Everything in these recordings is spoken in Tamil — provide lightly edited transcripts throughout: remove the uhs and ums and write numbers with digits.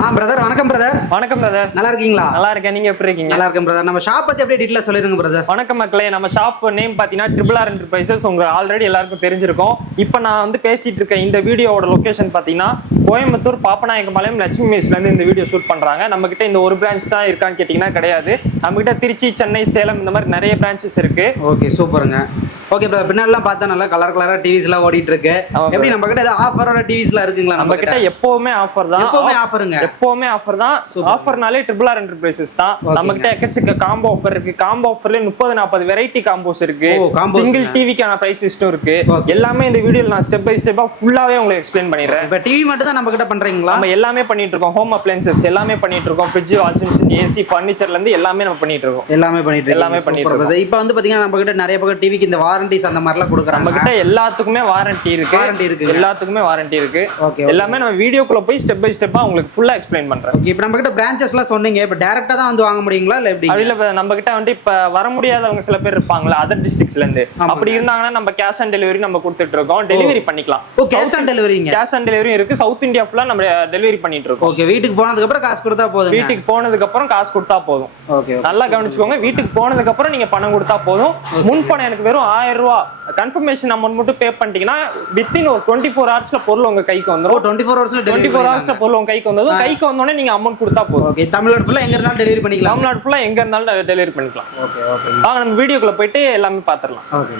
பிரதர் வணக்கம் பிரதர். வணக்கம் பிரதர். நல்லா இருக்கீங்களா? நல்லா இருக்கேன். நீங்க எப்படி இருக்கீங்க? நல்லா இருக்கேன் பிரதர். நம்ம ஷாப் பத்தி அப்படியே டீடைலா சொல்லிருங்க பிரதர். வணக்கம் மக்களே. நம்ம ஷாப் நேம் பாத்தீங்கன்னா RRR என்டர்பிரைசஸ். உங்க ஆல்ரெடி எல்லாருக்கும் தெரிஞ்சிருக்கும். இப்போ நான் வந்து பேசிட்டு இருக்க இந்த வீடியோவோட லொகேஷன் பாத்தீங்கன்னா கோயம்புத்தூர் பாப்பநாயக்கம்பாளையம் லட்சுமி மெஸ்ல இருந்து இந்த வீடியோ ஷூட் பண்றாங்க. நம்ம கிட்ட இந்த ஒரு பிரான்ச் தான் இருக்கான்னு கேட்டீங்கன்னா கிடையாது. நம்ம கிட்ட திருச்சி, சென்னை, சேலம் இந்த மாதிரி நிறைய பிரான்ச்சஸ் இருக்கு. ஓகே சூப்பருங்க. ஓகே பிரதர், பின்னாடிலாம் பார்த்தா நல்லா கலரா டிவிஸ் எல்லாம் ஓடிட்டு இருக்கு. எப்படி நம்ம கிட்ட ஏதாவது ஆஃபரோட டிவிஸ்லாம் இருக்குங்களா? நம்ம கிட்ட எப்பவுமே ஆஃபர் தான். எப்பவுமே ஆஃபருங்க. எப்பவுமே ஆஃபர் தான். ஆஃபர்னாலே RRR என்டர்பிரைசஸ் தான். நம்ம கிட்ட எக்கச்சக்க காம்போ ஆஃபர் இருக்கு. காம்போ ஆஃபர்ல 30-40 வெரைட்டி காம்போஸ் இருக்கு. சிங்கிள் டிவிக்கான பிரைஸ் லிஸ்டும் இருக்கு. எல்லாமே இந்த வீடியோல நான் ஸ்டெப் பை ஸ்டெப்பா ஃபுல்லாவே உங்களுக்கு எக்ஸ்பிளைன் பண்ணிடுறேன். இப்போ டிவி மட்டும் தான் நம்ம கிட்ட பண்றீங்களா? நம்ம எல்லாமே பண்ணிட்டு இருக்கோம். ஹோம் அப்ளையன்சஸ் எல்லாமே பண்ணிட்டு இருக்கோம். ஃப்ரிட்ஜ், வாஷிங் மிஷின், ஏசி, ஃபர்னிச்சர்ல இருந்து எல்லாமே நம்ம பண்ணிட்டு இருக்கோம். எல்லாமே பண்ணிட்டு இருக்கோம். இப்போ வந்து பாத்தீங்கன்னா நம்ம கிட்ட நிறைய பக்கம் டிவிக்கு இந்த வாரண்டிஸ் அந்த மாதிரிலாம் கொடுக்குறாங்க. நம்ம கிட்ட எல்லாத்துக்குமே வாரண்டி இருக்கு. எல்லாத்துக்குமே வாரண்டி இருக்கு. எல்லாமே நம்ம வீடியோக்குள்ள போய் ஸ்டெப் பை ஸ்டெப்பா உங்களுக்கு ஃபுல்லா எக்ஸ்பிளைன் பண்றேன். இப்போ நம்ம கிட்ட பிரான்ச்சஸ்லாம் சொன்னீங்க. இப்போ டைரக்டா தான் வந்து வாங்க முடியுங்களா இல்ல எப்படி? இல்ல, நம்ம கிட்ட வந்து இப்ப வர முடியாதவங்க சில பேர் இருப்பாங்களா அதர் டிஸ்ட்ரிக்ட்ஸ்ல இருந்து. அப்படி இருந்தாங்கன்னா நம்ம கேஷ் ஆன் டெலிவரி நம்ம கொடுத்துட்டு இருக்கோம். டெலிவரி பண்ணிக்கலாம். கேஷ் ஆன் டெலிவரிங்க. கேஷ் ஆன் டெலிவரி இருக்கு. சவுத் இந்தியா ஃபுல்லா நம்ம டெலிவரி பண்ணிட்டு இருக்கோம். ஓகே, வீட்டுக்கு போனதுக்கு அப்புறம் காசு கொடுத்தா போதும். வீட்டுக்கு போனதுக்கு அப்புறம் காசு கொடுத்தா போதும். ஓகே, நல்லா கவனிச்சுக்கோங்க. வீட்டுக்கு போனதுக்கு அப்புறம் நீங்க பணம் கொடுத்தா போதும். முன் பணம் எனக்கு வெறும் 1000 ரூபாய் கன்ஃபர்மேஷன் அமௌண்ட் மட்டும் பே பண்ணிட்டீங்கன்னா வித்தின் ஒரு 24 ஹவர்ஸ்ல பொருள் உங்க கைக்கு வந்துரும். 24 ஹவர்ஸ்ல பொருள் உங்க கைக்கு வந்ததும் கைக்கு வந்தோடனே நீங்க அமௌண்ட் கொடுத்தா போதும். ஓகே, தமிழ்நாடு ஃபுல்லா எங்க இருந்தாலும் டெலிவரி பண்ணிக்கலாம். தமிழ்நாடு ஃபுல்லா எங்க இருந்தாலும் டெலிவரி பண்ணிக்கலாம். ஓகே ஓகே, வாங்க நம்ம வீடியோக்குள்ள போயிட்டு எல்லாமே பாத்துறலாம். ஓகே,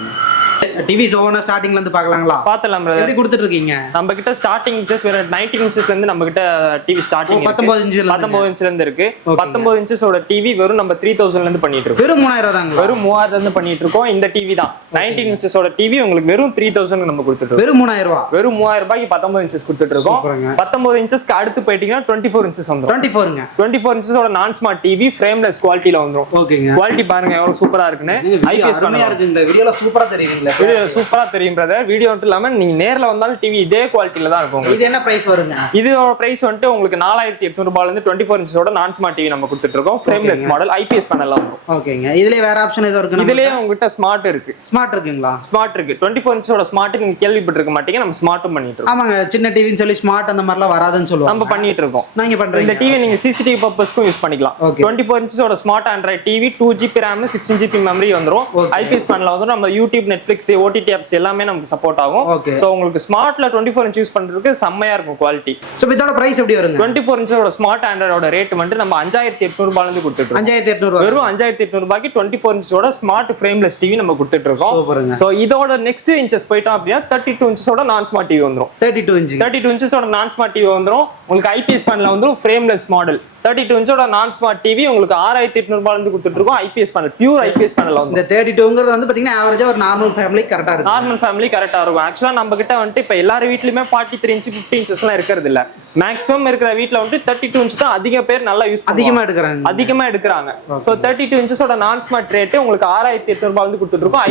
டிவிஸ் ஓவனா ஸ்டார்டிங்ல இருந்து பார்க்கலாங்களா? பாத்துறலாம் பிரதர். எப்படி கொடுத்துட்டு இருக்கீங்க? நம்ம கிட்ட ஸ்டார்டிங் இன்ச்சஸ் வேற 19 இன்ச்சஸ்ல இருந்து நம்ம கிட்ட டிவி ஸ்டார்டிங் 19 இன்ச்ல இருந்து இருக்கு. 19 இன்ச்சஸோட டிவி வெறும் நம்ம 3000ல இருந்து பண்ணிட்டு இருக்கோம். வெறும் 3000 தாங்க. வெறும் 3000ல இருந்து பண்ணிட்டு இருக்கோம். இந்த டிவி தான் 19 இன்ச்சஸோட டிவி உங்களுக்கு வெறும் 3000 நம்ம கொடுத்துட்டு இருக்கோம். வெறும் 3000 ரூபாய். வெறும் 3000 ரூபாய்க்கு 19 இன்ச்சஸ் கொடுத்துட்டு இருக்கோம். 19 இன்ச்சஸ்க்கு அடுத்து போயிட்டீங்கன்னா 24 இன்ச்சஸ் வந்துரும். 24ங்க. 24 இன்ச்சஸோட நான் ஸ்மார்ட் டிவி ஃப்ரேம்லெஸ் குவாலிட்டில வந்துரும். ஓகேங்க. குவாலிட்டி பாருங்க எவ்வளவு சூப்பரா இருக்குன்னு. ஐபிஎஸ் கம்மியா இருக்கு. இந்த வீடியோல சூப்பரா தெரியுதுங்களா? வீடியோ சூப்பரா தெரியும் பிரதர். வீடியோ மட்டும் இல்லாம நீங்க நேர்ல வந்தாலும் டிவி இதே குவாலிட்டில தான் இருக்கும். இது என்ன பிரைஸ் வருங்க? இதோட பிரைஸ் வந்து உங்களுக்கு 4800 ரூபாயில இருந்து 24 இன்ச்சோட நான் ஸ்மார்ட் டிவி நம்ம கொடுத்துட்டு இருக்கோம். ஃப்ரேம்லெஸ் மாடல் ஐபிஎஸ் பேனல்ல வரும். ஓகேங்க. இதுலயே வேற ஆப்ஷன் ஏதோ இருக்கு? இதுலயே உங்ககிட்ட ஸ்மார்ட் இருக்கு. ஸ்மார்ட் இருக்குங்களா? ஸ்மார்ட் இருக்கு. 24 இன்ச்சோட ஸ்மார்ட் நீங்க கேள்விப்பட்டிருக்க மாட்டீங்க. நம்ம ஸ்மார்ட்டும் பண்ணிட்டு இருக்கோம். ஆமாங்க, சின்ன டிவின்னு சொல்லி ஸ்மார்ட் அந்த மாதிரிலாம் வராதுன்னு சொல்லுவாங்க. நம்ம பண்ணிட்டு இருக்கோம். நீங்க பண்றீங்க. இந்த டிவி நீங்க சிசிடிவி பர்பஸ்க்கும் யூஸ் பண்ணிக்கலாம். 24 இன்ச்சோட smart Android TV 2GB RAM 16GB memory வந்துரும். ஐபிஎஸ் பேனல்ல வந்து நம்ம யூடியூப், நெட்ஃபிளிக்ஸ், ஓடிடி ஆப்ஸ் எல்லாமே நமக்கு சப்போர்ட் ஆகும். சோ உங்களுக்கு ஸ்மார்ட்ல 24 இன்ச் யூஸ் பண்றதுக்கு செம்மையா இருக்கும் குவாலிட்டி. சோ இதோட பிரைஸ் எப்படி வருங்க? 24 இன்ச்சோட ஸ்மார்ட் ஆண்ட்ராய்டோட ரேட் வந்து நம்ம 5800 ரூபாயில இருந்து கொடுத்துட்டு இருக்கோம். 5800 வெறும் 5800 ரூபாய்க்கு 24 இன்ச்சோட ஸ்மார்ட் ஃப்ரேம்லெஸ் டிவி நம்ம கொடுத்துட்டு இருக்கோம். சூப்பருங்க. சோ இதோட நெக்ஸ்ட் இன்ச்சஸ் போய்ட்டோம் அப்படினா 32 இன்ச்சஸோட நான் ஸ்மார்ட் டிவி வந்துரும். 32 இன்ச்சஸோட நான் ஸ்மார்ட் டிவி வந்துரும். உங்களுக்கு ஐபிஎஸ் பேனல்ல வந்துரும். ஃப்ரேம்லெஸ் மாடல் 32 இன்ச்சோட நான் ஸ்மார்ட் டிவி உங்களுக்கு 6800 ரூபாயில இருந்து கொடுத்துட்டு இருக்கோம். ஐபிஎஸ் பேனல், பியூர் ஐபிஎஸ் பேனல்ல வந்து. இந்த 32ங்கிறது வந்து பாத்தீங்கன்னா ஆவரேஜா ஒரு நார்மல் ஃபேமிலி கரெக்ட்டா இருக்கும். நார்மல் ஃபேமிலி கரெக்ட்டா இருக்கும். ஆக்சுவலா நம்ம கிட்ட வந்து இப்ப எல்லார வீட்லயுமே 43 இன்ச் 50 இன்ச்சஸ்லாம் இருக்கிறது இல்ல. மேக்ஸிமம் இருக்கிற வீட்ல வந்து 32 இன்ச் தான் அதிக பேர் நல்லா யூஸ் பண்ணுவாங்க. அதிகமா எடுக்கறாங்க. சோ 32 இன்ச்சஸோட நான் ஸ்மார்ட் ரேட் உங்களுக்கு 6800 ரூபாயில இருந்து கொடுத்துட்டு இருக்கோம்.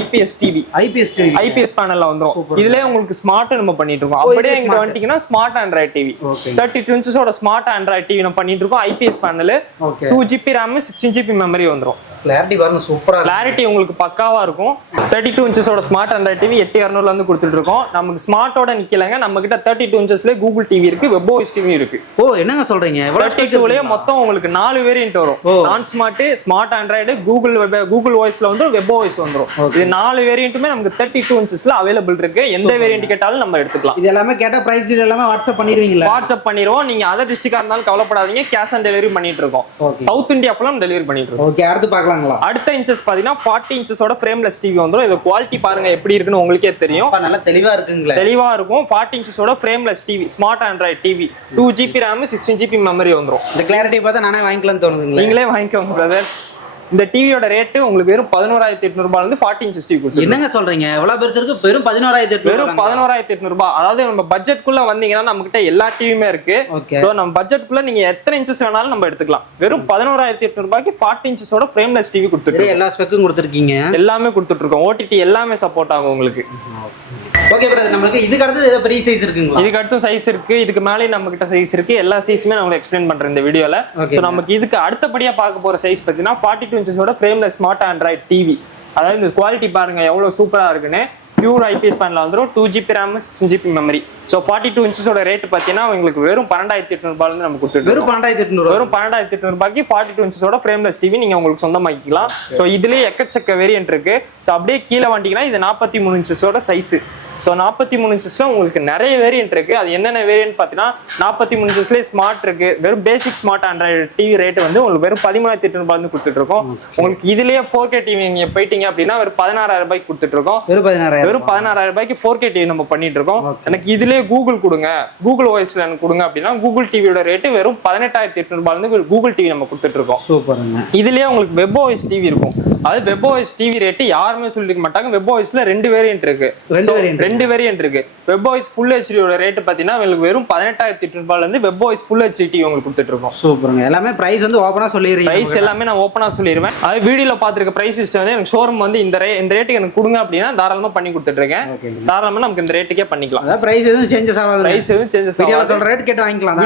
ஐபிஎஸ் பேனல்ல வந்துரும். இதுலயே உங்களுக்கு ஸ்மார்ட் நம்ம பண்ணிட்டு இருக்கோம். அப்படியே இங்க வந்துட்டீங்கன்னா ஸ்மார்ட் ஆண்ட்ராய்ட் டிவி 32 இன்ச்சஸோட ஸ்மார்ட் ஆண்ட்ராய்ட் டிவி நம்ம பண்ணிட்டு இருக்கோம். IPS panel 2GB RAM 16GB memory வந்துரும். கிளாரிட்டி பாருங்க, சூப்பரா. கிளாரிட்டி உங்களுக்கு பக்காவா இருக்கும். 32 இன்ச்சஸோட ஸ்மார்ட் ஆண்ட்ராய்ட் டிவி 8200ல இருந்து கொடுத்துட்டு இருக்கோம். நமக்கு ஸ்மார்ட்டோட நிக்கலங்க. நம்ம கிட்ட 32 இன்ச்சஸ்ல கூகுள் டிவி இருக்கு, வெப்ஓஎஸ் டிவி இருக்கு. ஓ என்னங்க சொல்றீங்க? 32லயே மொத்தம் உங்களுக்கு 4 வேரியன்ட் வரும். நான் ஸ்மார்ட், ஸ்மார்ட் ஆண்ட்ராய்டு, கூகுள் வாய்ஸ்ல வந்து வெப்ஓஎஸ் வந்துரும். இது 4 வேரியன்ட்டுமே நமக்கு 32 இன்ச்சஸ்ல அவைலபிள் இருக்கு. எந்த வேரியன்ட் கேட்டாலும் நம்ம எடுத்துக்கலாம். இது எல்லாமே கேட்டா பிரைஸ் டீடைல் எல்லாமே வாட்ஸ்அப் பண்ணிடுவீங்களா? வாட்ஸ்அப் பண்ணிடுவோம். நீங்க அதர் டிஸ்ட்ரிக்டா இருந்தாலும் கவலைப்படாதீங்க. கேஷ் ஆன் டெலிவரி பண்ணிட்டு இருக்கோம். சவுத் இந்தியா ஃபுல்லா டெலிவரி பண்ணிட்டு இருக்கோம். ஓகே, அடுத்து பார்க்கலாங்களா? அடுத்த இன்ச்சஸ் பாத்தீங்கன்னா 40 இன்ச்சஸோட ஃப்ரேம்லெஸ் டிவி வந்துரும். இது குவாலிட்டி பாருங்க எப்படி இருக்குன்னு உங்களுக்கே தெரியும். நல்லா தெளிவா இருக்குங்களா? தெளிவா இருக்கும். 40 இன்ச்சஸோட frameless TV smart Android TV 2GB RAM 16GB memory வந்துரும். இந்த கிளாரிட்டி பார்த்தா நானே வாங்கிக்கலாம்னு தோணுதுங்களா? நீங்களே வாங்கிக்கோங்க பிரதர். இந்த டிவியோட ரேட் உங்களுக்கு வெறும் 11800 ரூபாயில இருந்து 40 இன்ச் டிவி கொடுத்து. என்னங்க சொல்றீங்க? எவ்வளவு பெருசு இருக்கு? வெறும் 11800. வெறும் 11800 ரூபாய். அதாவது நம்ம பட்ஜெட் குள்ள வந்தீங்கன்னா நம்ம கிட்ட எல்லா டிவியுமே இருக்கு. சோ நம்ம பட்ஜெட் குள்ள நீங்க எத்தனை இன்ச்சஸ் வேணாலும் நம்ம எடுத்துக்கலாம். வெறும் 11800 ரூபாய்க்கு 40 இன்ச்சஸோட ஃப்ரேம்லெஸ் டிவி கொடுத்துட்டு எல்லா ஸ்பெக்கும் கொடுத்துருக்கீங்க. எல்லாமே கொடுத்துட்டு இருக்கோம். ஓடிடி எல்லாமே சப்போர்ட் ஆகும் உங்களுக்கு. ஓகே பிரதர், நமக்கு இதுக்கு அடுத்து ஏதோ பெரிய சைஸ் இருக்குங்களா? இதுக்கு அடுத்து சைஸ் இருக்கு. இதுக்கு மேலே நம்ம கிட்ட சைஸ் இருக்கு. எல்லா சைஸுமே நான் உங்களுக்கு எக்ஸ்பிளைன் பண்றேன் இந்த வீடியோல. சோ நமக்கு இதுக்கு அடுத்தபடியா பார்க்க போற சைஸ் பார்த்தீங்கன்னா 42 இன்ச்சஸோட ஃப்ரேம்லெஸ் ஸ்மார்ட் ஆண்ட்ராய்ட் டிவி. அதாவது இந்த குவாலிட்டி பாருங்க எவ்வளவு சூப்பரா இருக்குன்னு. பியூர் ஐபிஎஸ் பேனல் வந்துடும். 2GB RAM 16GB memory. So 42 இன்ச்சஸோட ரேட் பார்த்தீங்கன்னா உங்களுக்கு வெறும் 12,800 ரூபாயிலிருந்து நம்ம கொடுத்துட்டு வெறும் 12,800 வெறும் 12,800 ரூபாய்க்கு 42 இன்ச்சஸோட ஃப்ரேம்லெஸ் டிவி நீங்க உங்களுக்கு சொந்தமாக்கிக்கலாம். ஸோ இதுலயே எக்கச்சக்க வேரியன்ட் இருக்கு. ஸோ அப்படியே கீழே வந்தீங்கன்னா இது 43 இன்ச்சஸோட சைஸ். ஸோ 43 இன்ச்சஸ்ல உங்களுக்கு நிறைய வேரியன்ட் இருக்கு. அது என்னென்ன வேரியன்ட் பார்த்தீங்கன்னா 43 இன்ச்சஸ்லேயே ஸ்மார்ட் இருக்கு. வெறும் பேசிக் ஸ்மார்ட் ஆண்ட்ராய்டு டிவி ரேட் வந்து உங்களுக்கு வெறும் 13,800 ரூபாய் கொடுத்துட்டு இருக்கோம். உங்களுக்கு இதுலயே 4K டிவி நீங்க போயிட்டீங்க அப்படின்னா வெறும் 16,000 ரூபாய்க்கு கொடுத்துட்டு இருக்கோம். வெறும் 16,000 ரூபாய்க்கு 4K டிவி நம்ம பண்ணிட்டு இருக்கோம். எனக்கு இதுலயே கூகுள் கொடுங்க, கூகுள் ஓஎஸ்ல கொடுங்க அப்படின்னா கூகுள் டிவியோட ரேட்டு வெறும் 18,800 ரூபாய் கூகுள் டிவி நம்ம கொடுத்துட்டு இருக்கோம். சூப்பருங்க. இதுலயே உங்களுக்கு வெப் ஓஎஸ் டிவி இருக்கும். அது வெப் ஓஎஸ் டிவி ரேட்டு யாருமே சொல்லிருக்க மாட்டாங்க. வெப் ஓஎஸ்ல 2 வேரியன்ட் இருக்கு. 2 வேரியன்ட் இருக்கு. வெப் ஓஎஸ் ஃபுல் ஹெச்டியோட ரேட் பாத்தீங்கன்னா உங்களுக்கு வெறும் 18,800 ரூபாயில இருந்து web OS full HD TV உங்களுக்கு கொடுத்துட்டு இருக்கோம். சூப்பருங்க. எல்லாமே பிரைஸ் வந்து ஓபனா சொல்லிடுறீங்க. பிரைஸ் எல்லாமே நான் ஓபனா சொல்லிடுவேன். அது வீடியோல பாத்துருக்க பிரைஸ் லிஸ்ட் வந்து எனக்கு ஷோரூம் வந்து இந்த ரேட்டுக்கு எனக்கு கொடுங்க அப்படின்னா தாராளமா பண்ணி கொடுத்துட்டு இருக்கேன். தாராளமா நமக்கு இந்த ரேட்டுக்கே பண்ணிக்கலாம். அதாவது பிரைஸ் எதுவும் சேஞ்சஸ் ஆகாது. பிரைஸ் எதுவும் சேஞ்சஸ் ஆகாது. வீடியோல சொல்ற ரேட் கேட்டு வாங்கிக்கலாம்.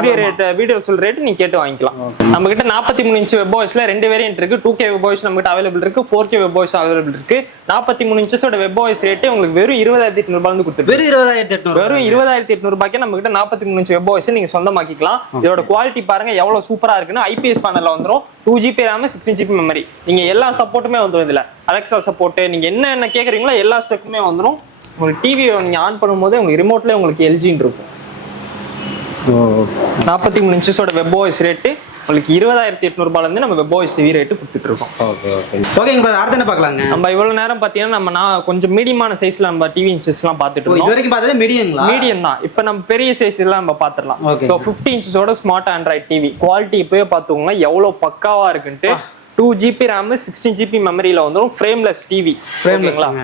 வீடியோ சொல்ற ரேட் நீங்க கேட்டு வாங்கிக்கலாம். நம்ம கிட்ட 43 இன்ச் வெப் ஓஎஸ்ல 2 வேரியன்ட் இருக்கு. 2K வெப் ஓஎஸ் நம்ம கிட்ட அவைலபிள் இருக்கு. 4K வெப் ஓஎஸ் அவைலபிள் இருக்கு. 43 இன்ச்சஸோட வெப் ஓஎஸ் ரேட் உங்களுக்கு வெறும் 20,800 ரூபாய் கொடுத்துட்டு. வெறும் 20,800. வெறும் 20,800 ரூபாய்க்கு நம்ம கிட்ட 43 இன்ச் வெப் ஓஎஸ் நீங்க சொந்தமாக்கிக்கலாம். இதோட குவாலிட்டி பாருங்க எவ்வளவு சூப்பரா இருக்குன்னு. ஐபிஎஸ் பேனல்ல வந்துரும். 2GB RAM 16GB memory. நீங்க எல்லா சப்போர்ட்டுமே வந்துரும். இதுல அலெக்சா சப்போர்ட், நீங்க என்ன கேக்குறீங்களோ எல்லா ஸ்பெக்குமே வந்துரும். உங்களுக்கு டிவி நீங்க ஆன் பண்ணும்போது உங்களுக்கு ரிமோட்ல உங்களுக்கு எல்ஜின்னு இருக்கும். 43 இன்ச்சஸோட வெப் ஓஎஸ் ரேட்டு உங்களுக்கு 20,800 ரூபாயில இருந்து நம்ம வெப் ஓஎஸ் டிவி ரேட்டு கொடுத்துட்டு இருக்கோம். ஓகேங்க. அடுத்து என்ன பார்க்கலாங்க? நம்ம இவ்வளவு நேரம் பாத்தீங்கன்னா நான் கொஞ்சம் மீடியமான சைஸ்ல நம்ம டிவி இன்ச்சஸ் எல்லாம் பாத்துட்டு இருக்கோம். இது வரைக்கும் பார்த்தது மீடியம் தான். இப்போ நம்ம பெரிய சைஸ் எல்லாம் நம்ம பாத்துறலாம். சோ 50 இன்ச்சஸோட ஸ்மார்ட் ஆண்ட்ராய்டு டிவி குவாலிட்டி இப்பவே பாத்துக்கோங்க எவ்வளவு பக்காவா இருக்குன்ட்டு. 2GB RAM 16GB மெமரியில வந்துரும். Frameless TV.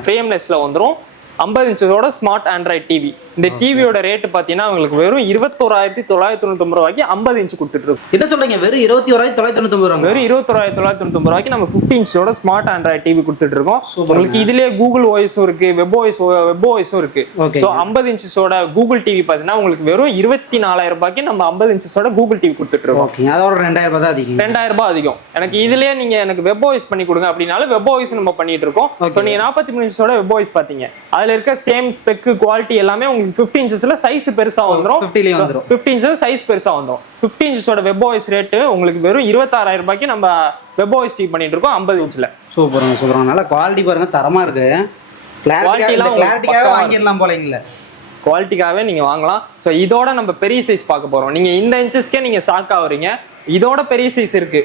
ஃப்ரேம்லெஸ்ல வந்துரும். 50 இன்ச்சஸோட ஸ்மார்ட் ஆண்ட்ராய்டு டிவி. இந்த டிவியோட ரேட் பாத்தீங்கன்னா உங்களுக்கு வெறும் 21,999 ரூபாய்க்கு 50 இன்ச் கொடுத்துட்டு இருக்கு. என்ன சொல்றீங்க? வெறும் 21,999 ரூபாய். வெறும் 21,999 ரூபாய்க்கு நம்ம 50 இன்ச்சோட ஸ்மார்ட் ஆண்ட்ராய்டு டிவி கொடுத்துட்டு இருக்கோம். உங்களுக்கு இதுலயே கூகுள் ஓஎஸும் இருக்கு, வெப் ஓஎஸும் இருக்கு. சோ 50 இன்ச்சஸோட கூகுள் டிவி பாத்தீங்கன்னா உங்களுக்கு வெறும் 24,000 ரூபாய்க்கு நம்ம 50 இன்ச்சஸோட கூகுள் டிவி கொடுத்துட்டு இருக்கோம். ஓகே. அதோட 2,000 ரூபாய் தான் அதிகம். 2,000 ரூபாய் அதிகம். எனக்கு இதுலயே நீங்க எனக்கு வெப் ஓஎஸ் பண்ணி கொடுங்க அப்படினால வெப் ஓஎஸ் நம்ம பண்ணிட்டு இருக்கோம். சோ நீங்க 43 இன்ச்சஸோட வெப் ஓஎஸ் பாத்தீங்க. அதுல இருக்க சேம் ஸ்பெக் குவாலிட்டி எல்லாமே உங்களுக்கு 50 இன்ச்சஸ்ல சைஸ் பெருசா வந்துரும். 50 இன்ச்சஸ் சைஸ் பெருசா வந்துரும். 50 இன்ச்சஸோட வெப் ஓஎஸ் ரேட் உங்களுக்கு வெறும் 26,000 ரூபாய்க்கு நம்ம வெப் ஓஎஸ் டிவி பண்ணிட்டு இருக்கோம் 50 இன்ச்ல. சூப்பருங்க. நல்ல குவாலிட்டி பாருங்க, தரமா இருக்கு. கிளாரிட்டியாவே வாங்கிடலாம் போலீங்களா? குவாலிட்டிக்காகவே நீங்க வாங்கலாம். சோ இதோட நம்ம பெரிய சைஸ் பார்க்க போறோம். நீங்க இந்த இன்ச்சஸ்க்கே நீங்க ஷாக் ஆவறீங்க. இதோட பெரிய சைஸ் இருக்கு.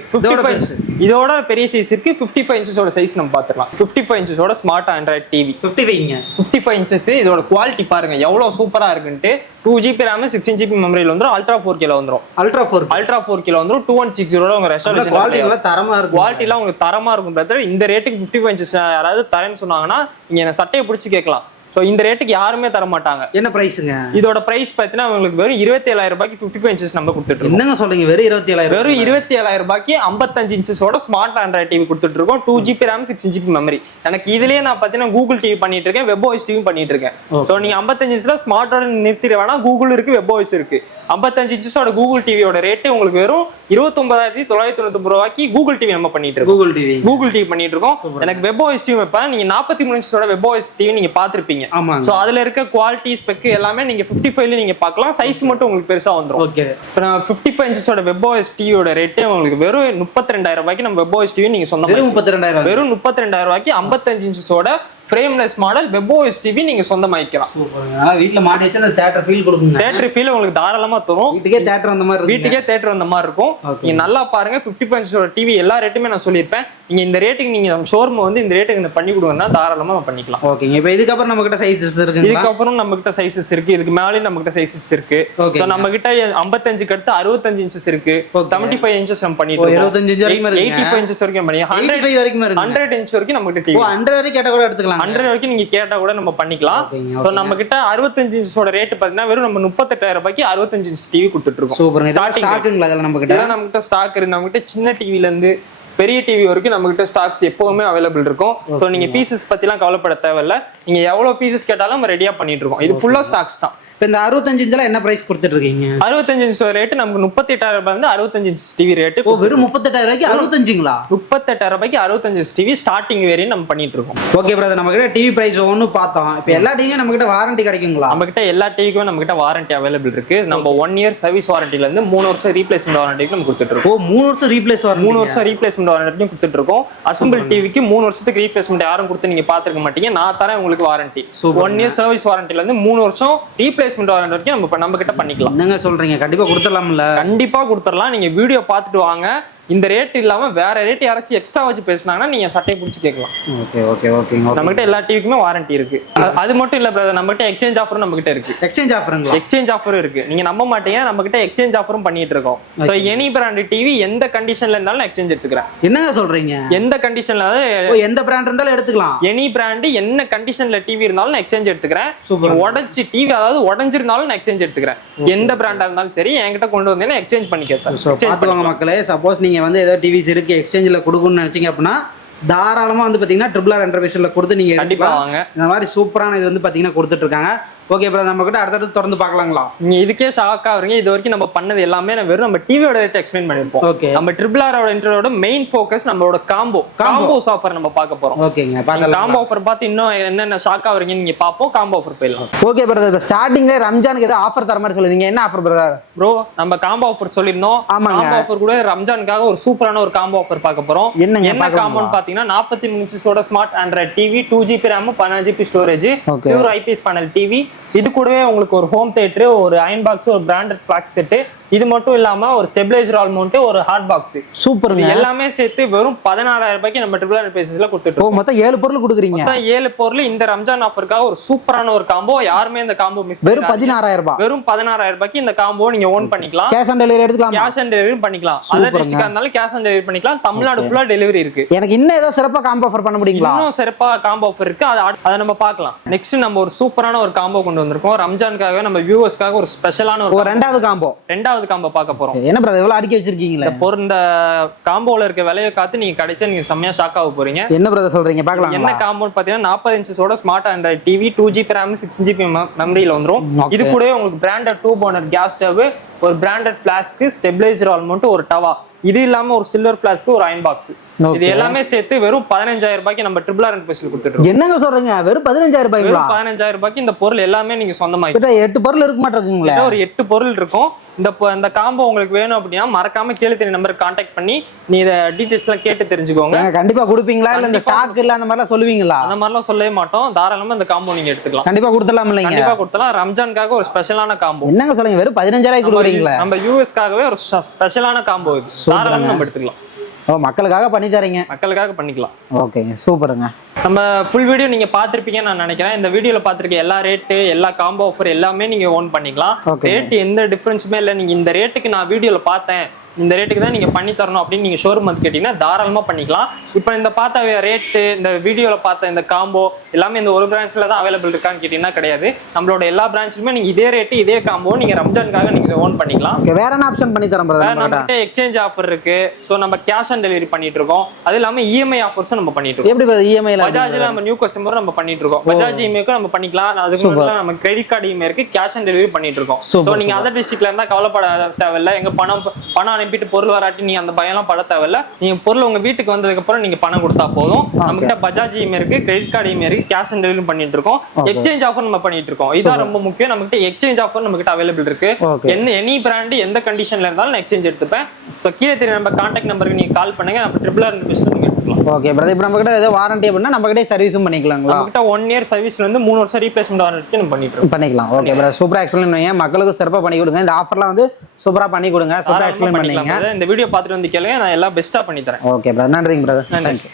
இதோட பெரிய சைஸ் இருக்கு. 55 இன்ச்சஸோட சைஸ் நம்ம பாத்துக்கலாம். 55 இன்ச்சஸோட ஸ்மார்ட் ஆண்ட்ராய்டு டிவி. 55 இன்ச்சஸ். இதோட குவாலிட்டி பாருங்க எவ்வளவு சூப்பரா இருக்குன்ட்டு. 2GB RAM 16GB மெமரியில வந்துரும். அல்ட்ரா 4K வந்துரும். அல்ட்ரா 4K வந்துரும். 2160 உங்க ரெசல்யூஷன் குவாலிட்டி தரமா இருக்கும். குவாலிட்டி எல்லாம் உங்களுக்கு தரமா இருக்கும் பிரதர். இந்த ரேட்டுக்கு 55 இன்ச்சஸ் யாராவது தரேன்னு சொன்னாங்கன்னா நீங்க என்ன சட்டையை பிடிச்சி கேட்கலாம். சோ இந்த ரேட்டுக்கு யாருமே தர மாட்டாங்க. என்ன பிரைஸ்ங்க? இதோட பிரைஸ் பாத்தீங்கன்னா உங்களுக்கு வெறும் 27,000 ரூபாய்க்கு 55 இன்ச்சஸ் நம்ம கொடுத்துட்டு இருக்கோம். என்னங்க சொல்றீங்க? வெறும் 27,000. வெறும் 27,000 ரூபாய்க்கு 55 இன்ச்சஸோட ஸ்மார்ட் ஆண்ட்ராய்டு டிவி கொடுத்துட்டு இருக்கோம். 2GB RAM 16GB memory. எனக்கு இதுலயே நான் பாத்தீங்கன்னா கூகுள் டிவி பண்ணிட்டு இருக்கேன், வெப் ஓஎஸ் டிவி பண்ணிட்டு இருக்கேன். சோ நீங்க 55 இன்ச்ல ஸ்மார்ட்டோட நிறுத்திட வேணா. கூகுள் இருக்கு, வெப் ஓஎஸ் இருக்கு. 55 இன்ச்சஸோட கூகுள் டிவியோட ரேட் உங்களுக்கு வெறும் 29,999 ரூபாய்க்கு கூகுள் டிவி நம்ம பண்ணிட்டு இருக்கோம். கூகுள் டிவி பண்ணிட்டு இருக்கோம். எனக்கு வெப் ஓஎஸ் டிவி வைப்பேன். நீங்க 43 இன்ச்சஸோட வெப் ஓஎஸ் டிவி நீங்க பாத்திருப்பீங்க. சோ அதுல இருக்க குவாலிட்டி ஸ்பெக் எல்லாமே நீங்க 55ல நீங்க பார்க்கலாம். சைஸ் மட்டும் உங்களுக்கு பெருசா வந்துரும். ஓகே. இப்போ 55 இன்ச்சஸோட வெப் ஓஎஸ் டிவியோட ரேட் உங்களுக்கு வெறும் 32,000 ரூபாய்க்கு நம்ம வெப் ஓஎஸ் டிவி நீங்க சொந்தமா வெறும் 32,000 ரூபாய்க்கு 55 இன்ச்சஸோட frameless model web OS TV நீங்க சொந்தமாக்கிக்கலாம். வீட்ல மாட்டி வச்சு அந்த தியேட்டர் ஃபீல் கொடுக்குங்க. தியேட்டர் ஃபீல் உங்களுக்கு தாராளமா தரும். வீட்டுக்கே தியேட்டர் அந்த மாதிரி இருக்கும். நீங்க நல்லா பாருங்க. 55 இன்ச்சோட டிவி எல்லா ரேட்டுமே நான் சொல்லியிருப்பேன். நீங்க இந்த ரேட்டுக்கு நீங்க ஷோரூம் வந்து இந்த ரேட்டுக்கு பண்ணி கொடுங்கன்னா தாராளமா பண்ணிக்கலாம். ஓகேங்க. இப்போ இதுக்கப்புறம் நம்ம கிட்ட சைஸஸ் இருக்கு. இதுக்கப்புறம் நம்ம கிட்ட சைஸஸ் இருக்கு. இதுக்கு மேலேயும் நம்ம கிட்ட சைஸஸ் இருக்கு. சோ நம்ம கிட்ட 55 அடுத்து 65 இன்ச்சஸ் இருக்கு. 75 இன்ச்சஸ் நம்ம பண்ணிட்டு இருக்கோம். 75 வரைக்கும் இருக்கு. 85 இன்ச்சஸ் வரைக்கும் பண்ணி 100 வரைக்கும் இருக்கு. 100 இன்ச் வரைக்கும் நம்ம கிட்ட டிவி. 100 வரைக்கும் கேட்டா கூட எடுத்துக்கலாம். 100 வரைக்கும் நீங்க கேட்டா கூட நம்ம பண்ணிக்கலாம். சோ நம்ம கிட்ட 65 இன்ச்சஸோட ரேட் பாத்தீங்கன்னா வெறும் நம்ம 38,000 ரூபாய்க்கு 65 இன்ச் டிவி கொடுத்துட்டு இருக்கோம். சூப்பர்ங்க. இதெல்லாம் ஸ்டாக்குங்களா? அதெல்லாம் நம்ம கிட்ட ஸ்டாக் இருக்கு. நம்ம கிட்ட சின்ன டிவில இருந்து பெரிய டிவி வரைக்கும் நம்ம கிட்ட ஸ்டாக்ஸ் எப்பவுமே அவைலபிள் இருக்கும். ஸோ நீங்க பீசஸ் பத்திலாம் கவலைப்பட தேவையில்ல. நீங்க எவ்வளவு பீசஸ் கேட்டாலும் நம்ம ரெடியா பண்ணிட்டு இருக்கோம். இது ஃபுல்லா ஸ்டாக்ஸ் தான். இப்போ இந்த 65 இன்ச்ல என்ன பிரைஸ் கொடுத்துட்டு இருக்கீங்க? 65 இன்ச் ரேட் நமக்கு 38,000 ரூபாய் இருந்து 65 இன்ச் டிவி ரேட். ஓ, வெறும் 38,000 ரூபாய்க்கு 65ங்களா? 38,000 ரூபாய்க்கு 65 இன்ச் டிவி ஸ்டார்டிங் வேரியன்ட் நம்ம பண்ணிட்டு இருக்கோம். ஓகே பிரதர், நம்ம கிட்ட டிவி பிரைஸ் ஒன்னு பார்த்தோம். இப்போ எல்லா டிவியும் நம்ம கிட்ட வாரண்டி கிடைக்குங்களா? நம்ம கிட்ட எல்லா டிவிக்கும் நம்ம கிட்ட வாரண்டி அவைலபிள் இருக்கு. நம்ம 1 இயர் சர்வீஸ் வாரண்டில இருந்து 3 வருஷம் ரீப்ளேஸ்மெண்ட் வாரண்டிக்கு நம்ம கொடுத்துட்டு இருக்கோம். ஓ, 3 வருஷம் ரீப்ளேஸ் வாரண்டி. 3 வருஷம் ரீப்ளேஸ்மெண்ட் வாரண்டியும் கொடுத்துட்டு இருக்கோம். அசெம்பிள் டிவிக்கு 3 வருஷத்துக்கு ரீப்ளேஸ்மெண்ட் யாரும் கொடுத்து நீங்க பாத்துக்க மாட்டீங்க. நான் தரேன் உங்களுக்கு வாரண்டி. 1 இயர் சர்வீஸ் வாரண்டில இருந்து 3 வருஷம் ரீப்ளேஸ்மெண்ட் வாரண்டி வரைக்கும் நம்ம கிட்ட பண்ணிக்கலாம். என்னங்க சொல்றீங்க? கண்டிப்பா கொடுத்துடலாம்ல? கண்டிப்பா கொடுத்துடலாம். நீங்க வீடியோ பார்த்துட்டு வாங்க. இந்த ரேட் இல்லாம வேற ரேட் யாராச்சும் எக்ஸ்ட்ரா வச்சு பேசினாங்கன்னா நீங்க சட்டையை பிடிச்சி கேட்கலாம். ஓகே ஓகே ஓகேங்க. நம்ம கிட்ட எல்லா டிவிக்குமே வாரண்டி இருக்கு. அது மட்டும் இல்ல பிரதர், நம்ம கிட்ட எக்ஸ்சேஞ்ச் ஆஃபரும் நம்ம கிட்ட இருக்கு. எக்ஸ்சேஞ்ச் ஆஃபருங்களா? எக்ஸ்சேஞ்ச் ஆஃபரும் இருக்கு. நீங்க நம்ப மாட்டீங்க, நம்ம கிட்ட எக்ஸ்சேஞ்ச் ஆஃபரும் பண்ணிட்டு இருக்கோம். சோ எனி பிராண்ட் டிவி எந்த கண்டிஷன்ல இருந்தாலும் எக்ஸ்சேஞ்ச் எடுத்துக்கிறேன். என்னங்க சொல்றீங்க? எந்த கண்டிஷன்ல, எந்த பிராண்ட் இருந்தாலும் எடுத்துக்கலாம். எனி பிராண்ட் என்ன கண்டிஷன்ல டிவி இருந்தாலும் நான் எக்ஸ்சேஞ்ச் எடுத்துக்கிறேன். உடைச்சு டிவி அதாவது உடைஞ்சிருந்தாலும் நான் எக்ஸ்சேஞ்ச் எடுத்துக்கிறேன். எந்த பிராண்டா இருந்தாலும் சரி என்கிட்ட கொண்டு வந்தீங்கன்னா எக்ஸ்சேஞ்ச் பண்ணி கேட்பேன். பாத்துவாங்க மக்களே. சப்போஸ் நீங்க வந்து ஏதோ டிவி இருக்கு எக்ஸ்சேஞ்சில் கொடுக்கணும்னு நினைச்சீங்க அப்படின்னா தாராளமா வந்து பாத்தீங்கன்னா ட்ரிபிள் என்டர்பிரைஸ்ல கொடுத்து நீங்க கண்டிப்பா வாங்க. இந்த மாதிரி சூப்பரான இது வந்து பாத்தீங்கன்னா கொடுத்துட்டு இருக்காங்க. ஓகே பிரதர், நம்ம கிட்ட அடுத்தடுத்து தொடர்ந்து பார்க்கலாங்களா? நீங்க இதுக்கே ஷாக் ஆவீங்க. இது வரைக்கும் நம்ம பண்ணது எல்லாமே வெறும் நம்ம டிவியோட ரேட் எக்ஸ்பிளைன் பண்ணிருப்போம். ஓகே, நம்ம ட்ரிபிள் ஆரோட இன்டரோட மெயின் ஃபோக்கஸ் நம்மளோட காம்போஸ் ஆஃபர் நம்ம பார்க்க போறோம். ஓகேங்க, பார்க்கலாம். காம்போ ஆஃபர் பார்த்து இன்னும் என்னென்ன ஷாக் ஆவீங்க நீங்க பாப்போம். காம்போ ஆஃபர் போயிடலாம். ஓகே பிரதர், இப்போ ஸ்டார்டிங்ல ரம்ஜானுக்கு ஏதோ ஆஃபர் தர மாதிரி சொல்லுவீங்க. என்ன ஆஃபர் பிரதர்? ப்ரோ, நம்ம காம்போ ஆஃபர் சொல்லிருந்தோம். காம்போ ஆஃபர் கூட ரம்ஜானுக்காக ஒரு சூப்பரான ஒரு காம்போ ஆஃபர் பார்க்க போறோம். என்ன காம்போன்னு பாத்தீங்கன்னா 43 இன்ச்சோட smart Android TV, 2GB RAM, 16GB storage, pure IPS panel TV. இது கூடவே உங்களுக்கு ஒரு ஹோம் தியேட்டர், ஒரு அயன் பாக்ஸ், ஒரு பிராண்டட் ஃபிளாக்ஸ் செட். இது மட்டும் இல்லாம ஒரு ஸ்டெபிலைசர் ஆல் மவுண்ட், ஒரு ஹாட் பாக்ஸ். சூப்பர். எல்லாமே சேர்த்து வெறும் 16,000 ரூபாய்க்கு நம்ம ட்ரிபிள் ஆர் பேசிஸ்ல கொடுத்துட்டு. மொத்தம் 7 பொருள் கொடுக்குறீங்க. மொத்தம் 7 பொருள் இந்த ரம்ஜான் ஆஃபருக்காக ஒரு சூப்பரான ஒரு காம்போ. யாருமே இந்த காம்போ மிஸ் பண்ணாதீங்க. வெறும் 16,000 ரூபாய். வெறும் 16,000 ரூபாய்க்கு இந்த காம்போ நீங்க ஓன் பண்ணிக்கலாம். கேஷ் ஆன் டெலிவரி எடுத்துக்கலாம். கேஷ் ஆன் டெலிவரி பண்ணிக்கலாம். அதர் டிஸ்ட்ரிக்ட்ல இருந்தாலும் கேஷ் ஆன் டெலிவரி பண்ணிக்கலாம். தமிழ்நாடு ஃபுல்லா டெலிவரி இருக்கு. எனக்கு இன்னும் ஏதோ சிறப்பா காம்போ ஆஃபர் பண்ண முடியுங்களா? இன்னும் சிறப்பா காம்போ ஆஃபர் இருக்கு. அதை நம்ம பார்க்கலாம். நெக்ஸ்ட் நம்ம ஒரு சூப்பரான ஒரு காம்போ கொண்டு வந்திருக்கோம். ரம்ஜானுக்காக நம்ம வியூவர்ஸ்க்காக ஒரு ஸ்பெஷலான ஒரு ரெண்டாவது காம்போ பார்க்க போறோம். என்ன பிரதர் இவ்வளவு அடிக்க வச்சிருக்கீங்களே? இந்த காம்போல இருக்க விலையை காத்து நீங்க கடைசியா நீங்க செம்மையா ஷாக் ஆக போறீங்க. என்ன பிரதர் சொல்றீங்க? பார்க்கலாம். என்ன காம்போன்னு பாத்தீங்கன்னா 40 இன்ச்சோட smart Android TV, 2GB RAM, 6GB மெமரியில வந்துரும். இது கூட உங்களுக்கு பிராண்டட் 2 பர்னர் கேஸ் ஸ்டவ், ஒரு branded flask, stabiliser all mount, ஒரு டவா. இது இல்லாம ஒரு சில்வர் ஃபிளாஸ்க், ஒரு அயன் பாக்ஸ். இது எல்லாமே சேர்த்து வெறும் 15,000 ரூபாய்க்கு நம்ம ட்ரிபிள் ஆர் பேசில் கொடுத்துட்டு. என்னங்க சொல்றீங்க? வெறும் 15,000 ரூபாய்ங்களா? 15,000 ரூபாய்க்கு இந்த பொருள் எல்லாமே நீங்க சொந்தமாக்கி. 8 பொருள் இருக்க மாட்டேங்குங்களா? ஒரு 8 பொருள் இருக்கும். இந்த காம்போ உங்களுக்கு வேணும் அப்படின்னா மறக்காம கீழே தெரிய நம்பருக்கு கான்டாக்ட் பண்ணி நீ இத டீடைல்ஸ் எல்லாம் கேட்டு தெரிஞ்சுக்கோங்க. கண்டிப்பா கொடுப்பீங்களா? இல்ல இந்த ஸ்டாக் இல்ல அந்த மாதிரிலாம் சொல்லுவீங்களா? அந்த மாதிரிலாம் சொல்லவே மாட்டோம். தாராளமா இந்த காம்போ நீங்க எடுத்துக்கலாம். கண்டிப்பா கொடுத்துடலாம் இல்லைங்க? கண்டிப்பா கொடுத்துடலாம். ரம்ஜானுக்காக ஒரு ஸ்பெஷலான காம்போ. என்னங்க சொல்றீங்க? வெறும் 15,000 கொடுக்குறீங்களா? நம்ம யூஎஸ்க்காகவே ஒரு ஸ்பெஷலான காம்போ இது. தாராளமா நம்ம எடுத்துக்கலாம். மக்களுக்காக பண்ணி தரீங்க? மக்களுக்காக பண்ணிக்கலாம். ஓகேங்க, சூப்பருங்க. நம்ம ஃபுல் வீடியோ நீங்க பாத்திருப்பீங்கன்னு நான் நினைக்கிறேன். இந்த வீடியோல பாத்திருக்க எல்லா ரேட்டு, எல்லா காம்போ ஆஃபர் எல்லாமே நீங்க ஓன் பண்ணிக்கலாம். ரேட் எந்த டிஃபரன்ஸுமே இல்லை. நீங்க இந்த ரேட்டுக்கு நான் வீடியோல பார்த்தேன், இந்த ரேட்டுக்கு தான் நீங்க பண்ணி தரணும் அப்படின்னு நீங்க ஷோரூம் வந்து கேட்டீங்கன்னா தாராளமா பண்ணிக்கலாம். இப்போ இந்த பார்த்த ரேட்டு, இந்த வீடியோல பார்த்த இந்த காம்போ எல்லாமே இந்த ஒரு பிரான்ச்ல தான் அவைலபிள் இருக்கான்னு கேட்டீங்கன்னா கிடையாது. நம்மளோட எல்லா பிரான்ச்லுமே நீங்க இதே ரேட்டு, இதே காம்போ நீங்க ரம்ஜானுக்காக நீங்க ஓன் பண்ணிக்கலாம். வேற என்ன ஆப்ஷன் பண்ணி தரோம் பிரதர்? நம்மகிட்ட எக்ஸ்சேஞ்ச் ஆஃபர் இருக்கு. சோ நம்ம கேஷ் ஆன் டெலிவரி பண்ணிட்டு இருக்கோம். அது இல்லாம இஎம்ஐ ஆஃபர்ஸும் நம்ம பண்ணிட்டு இருக்கோம். எப்படி இஎம்ஐ? பஜாஜ்ல நம்ம நியூ கஸ்டமர் நம்ம பண்ணிட்டு இருக்கோம். பஜாஜ் இஎம்ஐக்கு நம்ம பண்ணிக்கலாம். அதுக்கு முன்னாடி நம்ம கிரெடிட் கார்டு இஎம்ஐ இருக்கு. கேஷ் ஆன் டெலிவரி பண்ணிட்டு இருக்கோம். சோ நீங்க அதர் டிஸ்ட்ரிக்ட்ல இருந்தா கவலைப்பட தேவையில்லை. எங்க பணம் அனுப்பிட்டு பொருள் வராட்டி நீங்க அந்த பயம்லாம் பட தேவையில்ல. நீங்க பொருள் உங்க வீட்டுக்கு வந்ததுக்கு அப்புறம் நீங்க பணம் கொடுத்தா போதும். நம்ம கிட்ட பஜாஜ் இஎம்ஐ இருக்கு, கிரெடிட் கார்டு இஎம்ஐ இருக்கு, கேஷ் ஆன் டெலிவரி பண்ணிட்டு இருக்கோம். எக்ஸ்சேஞ்ச் ஆஃபர் நம்ம பண்ணிட்டு இருக்கோம். இதான் ரொம்ப முக்கியம். நம்ம கிட்ட எக்ஸ்சேஞ்ச் ஆஃபர் நம்ம கிட்ட அவைலபிள் இருக்கு. எனி பிராண்ட் எந்த கண்டிஷன்ல இருந்தாலும் நான் எக்ஸ்சேஞ்ச் எடுத்துப்பேன். சோ கீழே தெரிய நம்ம கான்டாக்ட் நம்பருக்கு நீங்க கால் பண்ணுங்க. நம்ம ட்ரிபிள் ஆர் பேசிட்டு நீங்க எடுத்துக்கலாம். ஓகே பிரதர், இப்போ நம்ம கிட்ட ஏதோ வாரண்டி அப்படினா நம்ம கிட்ட சர்வீஸும் பண்ணிக்கலாங்களா? நம்ம கிட்ட 1 இயர் சர்வீஸ்ல இருந்து 3 வருஷம் ரீப்ளேஸ்மென்ட் வாரண்டி நம்ம பண்ணிக்கலாம். ஓகே பிரதர், சூப்பரா எக்ஸ்பிளைன் பண்ணுங்க. மக்களுக்கு சிறப்பா பண்ணி கொடுங்க. இந்த ஆஃபர்லாம் வந்து சூப்பரா பண்ணி கொடுங்க. சூப்பரா எக்ஸ்பிளைன் பண்ணீங்க. இந்த வீடியோ பார்த்துட்டு வந்து கேளுங்க. நான் எல்லாம் பெஸ்டா பண்ணி தரேன். ஓகே பிரதர், நன்றிங்க பிரதர். நன்றி.